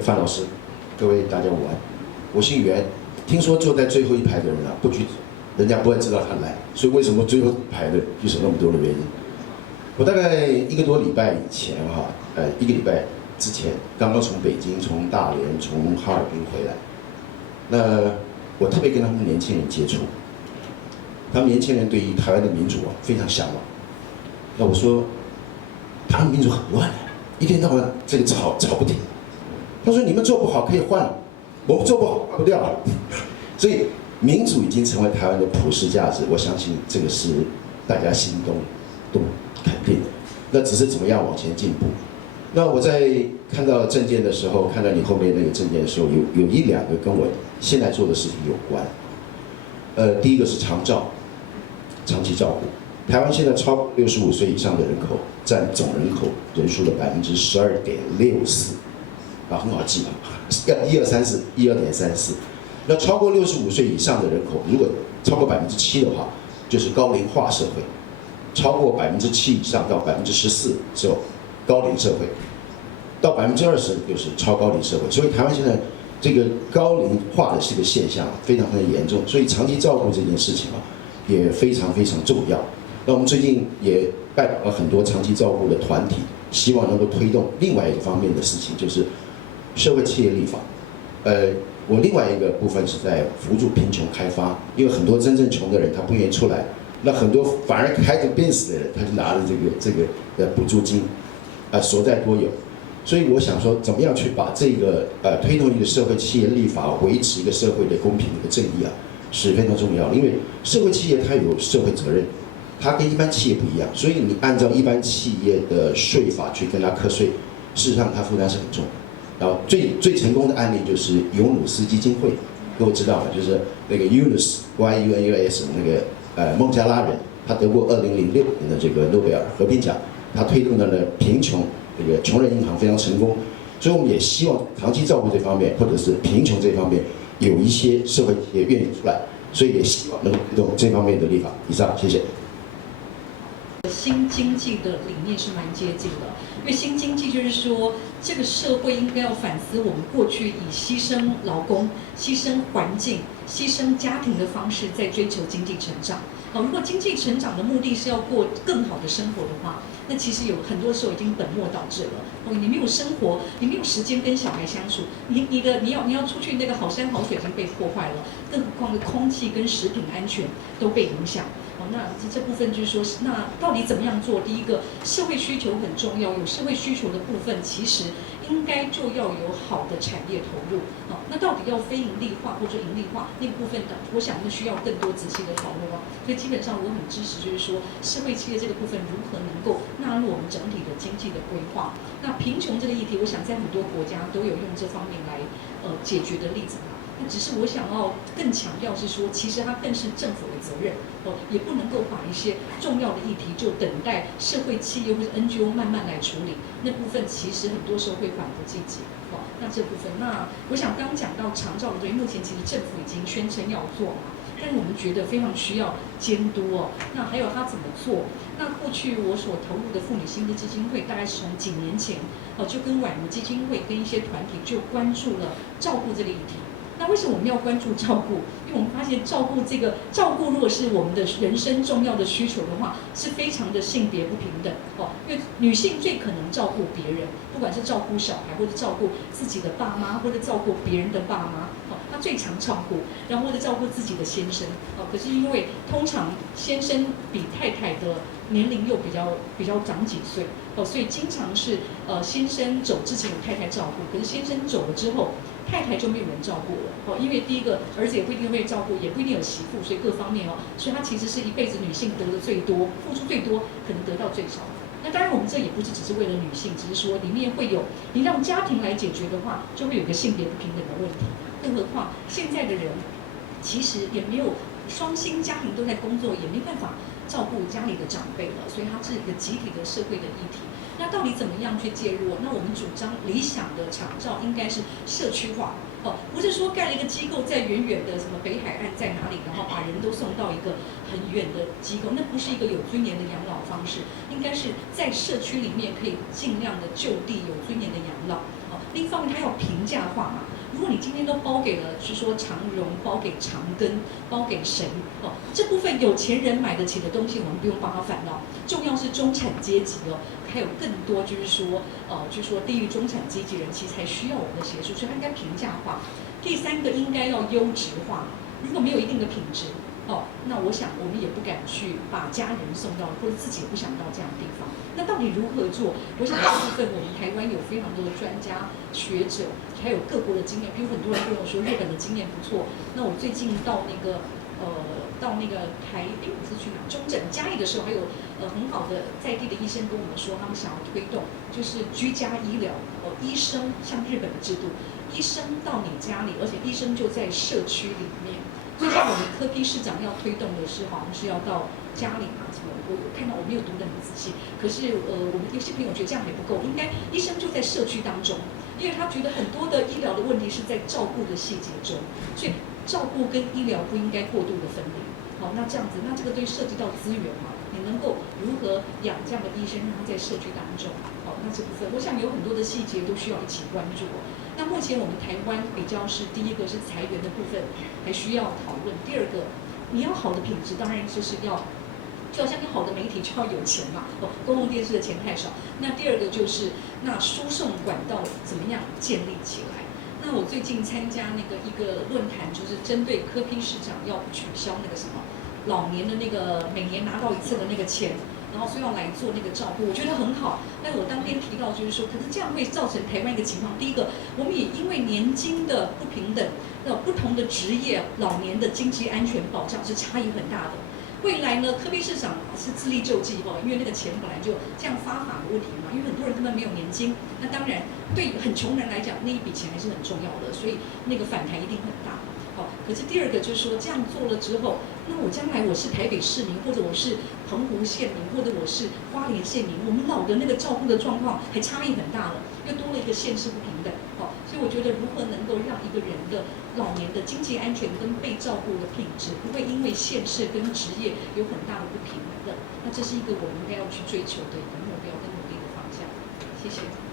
范老师，各位大家午安。我姓袁，听说坐在最后一排的人啊，不举，人家不会知道他来，所以为什么最后一排的就是那么多的原因？我大概1个多礼拜以前哈，1个礼拜之前刚刚从北京、从大连、从哈尔滨回来，那我特别跟他们年轻人接触，他们年轻人对于台湾的民主啊非常向往。那我说，台湾民主很乱的，一天到晚这个吵不停。他说你们做不好可以换了，我们做不好换不掉了。所以民主已经成为台湾的普世价值，我相信这个是大家心中都肯定的。那只是怎么样往前进步。那我在看到证件的时候，看到你后面那个证件的时候，有1、2个跟我现在做的事情有关。第一个是长期照顾。台湾现在超过65岁以上的人口占总人口人数的12.64%，啊，很好记啊，12.34。那超过65岁以上的人口，如果超过7%的话，就是高龄化社会；超过7%以上到14%之后，高龄社会；到20%就是超高龄社会。所以台湾现在这个高龄化的这个现象非常严重，所以长期照顾这件事情啊，也非常重要。那我们最近也拜访了很多长期照顾的团体，希望能够推动另外一个方面的事情，就是社会企业立法。我另外一个部分是在扶助贫穷开发，因为很多真正穷的人他不愿意出来，那很多反而开着便死的人，他就拿着这个补助金，所在多有。所以我想说，怎么样去把这个推动一个社会企业立法，维持一个社会的公平和正义啊，是非常重要的。因为社会企业它有社会责任。它跟一般企业不一样，所以你按照一般企业的税法去跟它课税，事实上它负担是很重的。然后最成功的案例就是尤努斯基金会，各位知道吗？就是那个 Yunus 那个孟加拉人，他得过2006年的这个诺贝尔和平奖，他推动的呢贫穷这个穷人银行非常成功，所以我们也希望长期照顾这方面或者是贫穷这方面有一些社会也愿意出来，所以也希望能够推动这方面的立法。以上，谢谢。新经济的理念是蛮接近的，因为新经济就是说，这个社会应该要反思我们过去以牺牲劳工、牺牲环境、牺牲家庭的方式在追求经济成长。如果经济成长的目的是要过更好的生活的话，那其实有很多时候已经本末倒置了。你没有生活，你没有时间跟小孩相处，你要出去那个好山好水已经被破坏了，更何况的空气跟食品安全都被影响。那这部分就是说，那到底怎么样做？第一个，社会需求很重要，有社会需求的部分，其实应该就要有好的产业投入。那到底要非盈利化或者盈利化那个部分的，我想是需要更多仔细的讨论。所以基本上我很支持，就是说社会企业这个部分如何能够纳入我们整体的经济的规划。那贫穷这个议题，我想在很多国家都有用这方面来解决的例子。那只是我想要更强调是说，其实它更是政府的责任也不能够把一些重要的议题就等待社会企业或者 NGO 慢慢来处理，那部分其实很多时候会缓不济急。那这部分，那我想刚讲到长照的对，目前其实政府已经宣称要做嘛，但是我们觉得非常需要监督那还有他怎么做？那过去我所投入的妇女薪资基金会，大概是从几年前就跟宛如基金会跟一些团体就关注了照顾这个议题。那为什么我们要关注照顾？因为我们发现照顾如果是我们的人生重要的需求的话，是非常的性别不平等因为女性最可能照顾别人，不管是照顾小孩，或者照顾自己的爸妈，或者照顾别人的爸妈她最常照顾，然后或者照顾自己的先生可是因为通常先生比太太的年龄又比较长几岁所以经常是先生走之前有太太照顾，可是先生走了之后，太太就没有人照顾了因为第一个儿子也不一定会照顾，也不一定有媳妇，所以各方面所以她其实是一辈子女性得的最多，付出最多，可能得到最少。那当然我们这也不是只是为了女性，只是说里面会有你让家庭来解决的话，就会有一个性别不平等的问题。更何况现在的人其实也没有双薪家庭都在工作，也没办法照顾家里的长辈了，所以它是一个集体的社会的议题。那到底怎么样去介入？那我们主张理想的长照应该是社区化不是说盖了一个机构在远远的什么北海岸在哪里，然后把人都送到一个很远的机构，那不是一个有尊严的养老方式。应该是在社区里面可以尽量的就地有尊严的养老另一方面它要平价化嘛。如果你今天都包给了，是说长荣、包给长庚、包给谁哦，这部分有钱人买得起的东西，我们不用帮他烦恼。重要是中产阶级哦，还有更多就是说，就是说低于中产阶级人其实才需要我们的协助，所以它应该平价化。第三个应该要优质化，如果没有一定的品质。那我想我们也不敢去把家人送到，或者自己也不想到这样的地方。那到底如何做？我想这部分我们台湾有非常多的专家学者，还有各国的经验。比如很多人跟我说日本的经验不错。那我最近到那个我是去哪？中正嘉义的时候，还有很好的在地的医生跟我们说，他们想要推动就是居家医疗，医生像日本的制度，医生到你家里，而且医生就在社区里面。最近我们柯 P 市长要推动的是，好像是要到家里嘛，什么？我看到我没有读得很仔细，可是我们有些朋友觉得这样还不够，应该医生就在社区当中，因为他觉得很多的医疗的问题是在照顾的细节中，所以照顾跟医疗不应该过度的分离。好，那这样子，那这个对涉及到资源嘛，你能够如何养这样的医生，让他在社区当中？好，那这部分我想有很多的细节都需要一起关注。那目前我们台湾比较是第一个是裁员的部分，还需要讨论。第二个，你要好的品质，当然就是就要像你好的媒体就要有钱嘛。公共电视的钱太少。那第二个就是那输送管道怎么样建立起来？那我最近参加一个论坛，就是针对柯 P 市长要取消那个什么老年的那个每年拿到一次的那个钱。然后所以要来做那个照顾，我觉得很好。但我当天提到就是说，可是这样会造成台湾一个情况。第一个，我们也因为年金的不平等，不同的职业老年的经济安全保障是差异很大的。未来呢，柯 P 市长是自力救济因为那个钱本来就这样发法的问题嘛，因为很多人根本没有年金。那当然对很穷人来讲，那一笔钱还是很重要的，所以那个反弹一定很大。可是第二个就是说，这样做了之后，那我将来我是台北市民，或者我是澎湖县民，或者我是花莲县民，我们老的那个照顾的状况还差异很大了，又多了一个县市不平等。所以我觉得如何能够让一个人的老年的经济安全跟被照顾的品质，不会因为县市跟职业有很大的不平等，那这是一个我们应该要去追求的一个目标跟努力的方向。谢谢。